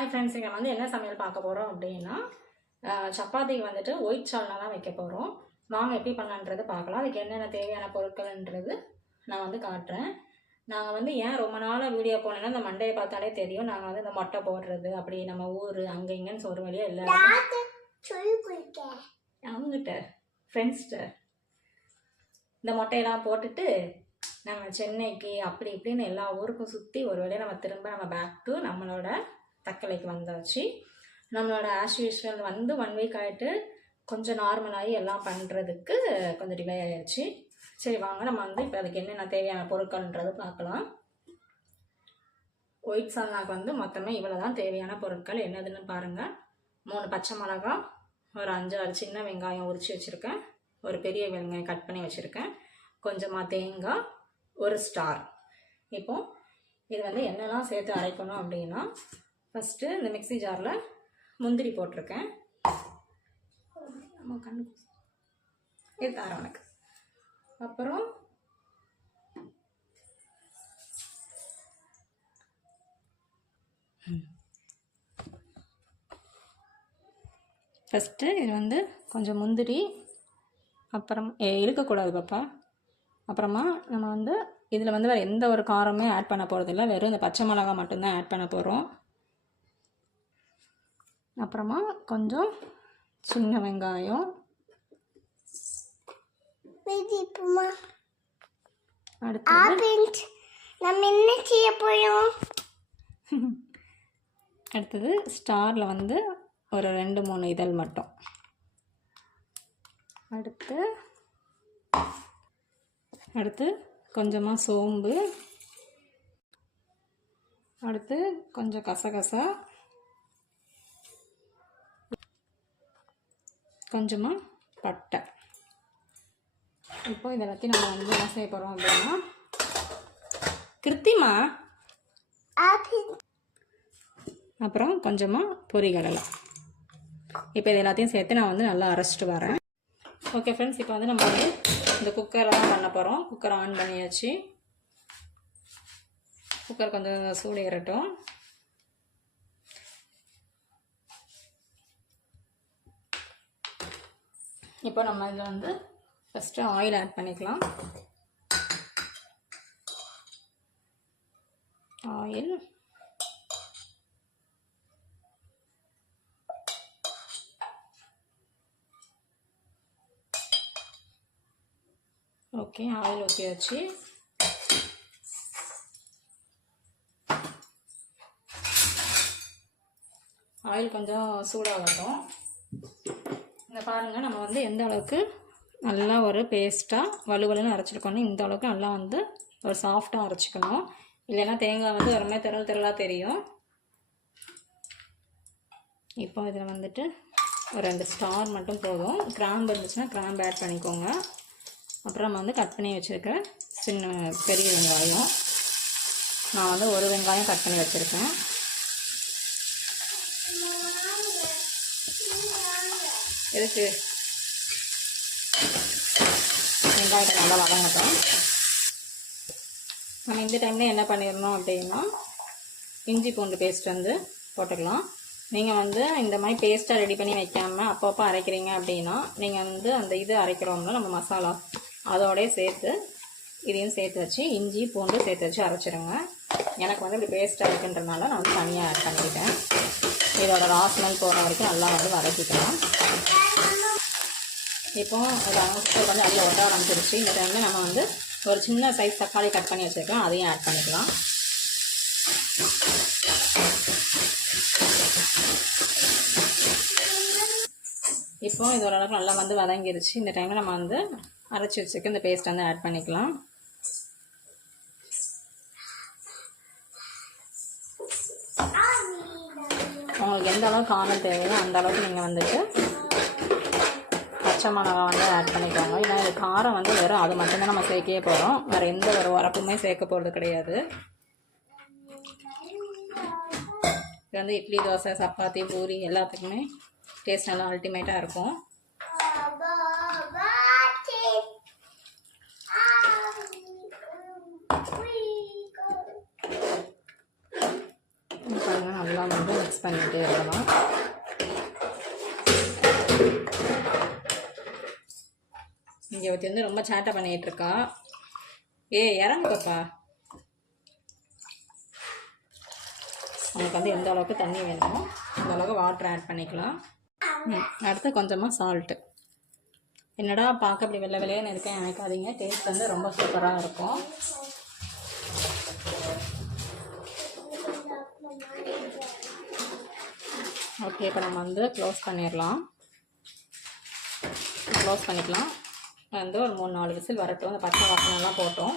Hi friends இங்கே வந்து என்ன சமையல் பார்க்க போகிறோம் அப்படின்னா அஹ், சப்பாத்திக்கு வந்துட்டு ஒயிட் சால்னா தான் வைக்க போகிறோம் வாங்க எப்படி பண்ணலான்றது பார்க்கலாம். அதுக்கு என்னென்ன தேவையான பொருட்கள்ன்றது நான் வந்து காட்டுறேன். நாங்கள் வந்து ஏன் ரொம்ப நாளாக வீடியோ போனேன்னா இந்த மண்டையை பார்த்தாலே தெரியும். நாங்கள் வந்து இந்த மொட்டை போடுறது அப்படி நம்ம ஊர் அங்கே இங்கேன்னு சொல்கிற வழியே இல்லை அவங்ககிட்ட ஃப்ரெண்ட்ஸ்கிட்ட இந்த மொட்டையெல்லாம் போட்டுட்டு நம்ம சென்னைக்கு அப்படி இப்படின்னு எல்லா ஊருக்கும் சுற்றி ஒரு வழியாக நம்ம திரும்ப நம்ம பேக் டு நம்மளோட தக்கலைக்கு வந்தாச்சு. நம்மளோட ஆஸ் வந்து ஒன் வீக் ஆகிட்டு கொஞ்சம் நார்மலாகி எல்லாம் பண்ணுறதுக்கு கொஞ்சம் டிலே ஆயிடுச்சு சரி வாங்க நம்ம வந்து இப்போ அதுக்கு என்னென்ன தேவையான பொருட்கள்ன்றது பார்க்கலாம். ஒயிட் சால்னாக்கு வந்து மொத்தமே இவ்வளோ தான் தேவையான பொருட்கள். என்னதுன்னு பாருங்கள் மூணு பச்சை மிளகா ஒரு அஞ்சு ஆறு சின்ன வெங்காயம் உரித்து வச்சுருக்கேன். ஒரு பெரிய வெங்காயம் கட் பண்ணி வச்சுருக்கேன். கொஞ்சமாக தேங்காய் ஒரு ஸ்டார் இப்போது இது வந்து என்னெல்லாம் சேர்த்து அரைக்கணும் அப்படின்னா ஃபஸ்ட்டு இந்த மிக்ஸி ஜாரில் முந்திரி போட்டிருக்கேன். நம்ம கண்ணு இது உனக்கு. அப்புறம் ஃபஸ்ட்டு இது வந்து கொஞ்சம் முந்திரி அப்புறம் ஏ இழுக்கக்கூடாது பாப்பா. அப்புறமா நம்ம வந்து இதில் வந்து வேறு எந்த ஒரு காரமே ஆட் பண்ண போகிறதில்ல வெறும் இந்த பச்சை மிளகா மட்டும்தான் ஆட் பண்ண போகிறோம் அப்புறமா கொஞ்சம் சின்ன வெங்காயம். நம்ம என்ன செய்ய போறோம்? அடுத்தது ஸ்டாரில் வந்து ஒரு ரெண்டு மூணு இதழ் மட்டும். அடுத்து அடுத்து கொஞ்சமாக சோம்பு. அடுத்து கொஞ்சம் கசகசா. கொஞ்சமாக பட்டை. இப்போ இதை எல்லாத்தையும் நம்ம வந்து என்ன செய்ய போகிறோம் அப்படின்னா கிருத்திமா ஆப்பிள் அப்புறம் கொஞ்சமாக பொரிகடலை. இப்போ இது எல்லாத்தையும் சேர்த்து நான் வந்து நல்லா அரைச்சிட்டு வரேன். ஓகே ஃப்ரெண்ட்ஸ் இப்போ வந்து நம்ம வந்து இந்த குக்கரை தான் பண்ண போகிறோம் குக்கர் ஆன் பண்ணியாச்சு. குக்கர் கொஞ்சம் சூடு ஏறட்டும். இப்போ நம்ம இதில் வந்து ஃபஸ்ட்டு ஆயில் ஆட் பண்ணிக்கலாம். ஆயில் ஓகே ஆயில் ஊற்றியாச்சு ஆயில் கொஞ்சம் சூடாகட்டும். இந்த பாருங்கள் நம்ம வந்து எந்த அளவுக்கு நல்லா ஒரு பேஸ்ட்டாக வலுவலுன்னு அரைச்சிருக்கணும் இந்த அளவுக்கு நல்லா வந்து ஒரு சாஃப்டாக அரைச்சிக்கணும். இல்லைன்னா தேங்காய் வந்து ஒரு மாதிரி திரள் திரளாக தெரியும். இப்போ இதில் வந்துட்டு ஒரு ரெண்டு ஸ்டார் மட்டும் போதும். கிராம்பு இருந்துச்சுன்னா கிராம்பு ஆட் பண்ணிக்கோங்க. அப்புறம் நம்ம வந்து கட் பண்ணி வச்சுருக்க சின்ன பெரிய வெங்காயம். நான் வந்து ஒரு வெங்காயம் கட் பண்ணி வச்சுருக்கேன். எதுக்கு? வெங்காயத்தை நல்லா வதங்கட்டும். நம்ம இந்த டைமில் என்ன பண்ணிடணும் அப்படின்னா இஞ்சி பூண்டு பேஸ்ட் வந்து போட்டுக்கலாம். நீங்கள் வந்து இந்த மாதிரி பேஸ்ட்டாக ரெடி பண்ணி வைக்காமல் அப்பப்போ அரைக்கிறீங்க அப்படின்னா நீங்கள் வந்து அந்த இது அரைக்கிறோம்னா நம்ம மசாலா அதோடய சேர்த்து இதையும் சேர்த்து வச்சு இஞ்சி பூண்டு சேர்த்து வச்சு அரைச்சிருங்க எனக்கு வந்து இப்படி பேஸ்ட்டாக இருக்குன்றனால நான் வந்து தனியாக ஆட் பண்ணிக்கிட்டேன். இதோட ராஸ்மெல் போகிற வரைக்கும் நல்லா வந்து வதக்கிக்கலாம். இப்போ ஒரு கொஞ்சம் வந்து அதில் ஒட்ட ஆரம்பிச்சிருச்சு இந்த டைமில் நம்ம வந்து ஒரு சின்ன சைஸ் தக்காளி கட் பண்ணி வச்சுருக்கோம். அதையும் ஆட் பண்ணிக்கலாம். இப்போ இது ஓரளவுக்கு நல்லா வந்து வதங்கிருச்சு. இந்த டைமில் நம்ம வந்து அரைச்சி வச்சுக்க இந்த பேஸ்ட் வந்து ஆட் பண்ணிக்கலாம். உங்களுக்கு எந்த அளவுக்கு காரம் தேவையோ அந்த அளவுக்கு நீங்கள் வந்துட்டு பச்சை மிளகா வந்து ஆட் பண்ணிக்கோங்க. ஏன்னா இது காரம் வந்து வெறும் அது மட்டும்தான் நம்ம சேர்க்கவே போகிறோம் வேறு எந்த ஒரு உரப்புமே சேர்க்க போகிறது கிடையாது. இது வந்து இட்லி தோசை சப்பாத்தி பூரி எல்லாத்துக்குமே டேஸ்ட் நல்லா அல்டிமேட்டாக இருக்கும். பாருங்கள் வந்து மிக்ஸ் பண்ணிகிட்டே இருக்கலாம் இங்கே ஒருத்தி வந்து ரொம்ப சேட்டை பண்ணிகிட்ருக்கா இருக்கா ஏ இறங்குப்பா நமக்கு வந்து எந்த அளவுக்கு தண்ணி வேணுமோ அந்த அளவுக்கு வாட்டர் ஆட் பண்ணிக்கலாம். அடுத்து கொஞ்சமாக சால்ட்டு என்னடா பார்க்க அப்படி வெள்ளை வெள்ளையன்னு இருக்கேன் நினைக்காதீங்க. டேஸ்ட் வந்து ரொம்ப சூப்பராக இருக்கும். ஓகே இப்போ நம்ம வந்து க்ளோஸ் பண்ணிடலாம். க்ளோஸ் பண்ணிக்கலாம். வந்து ஒரு மூணு நாலு விசில் வரட்டும். அந்த பச்சை வாசனெல்லாம் போட்டோம்.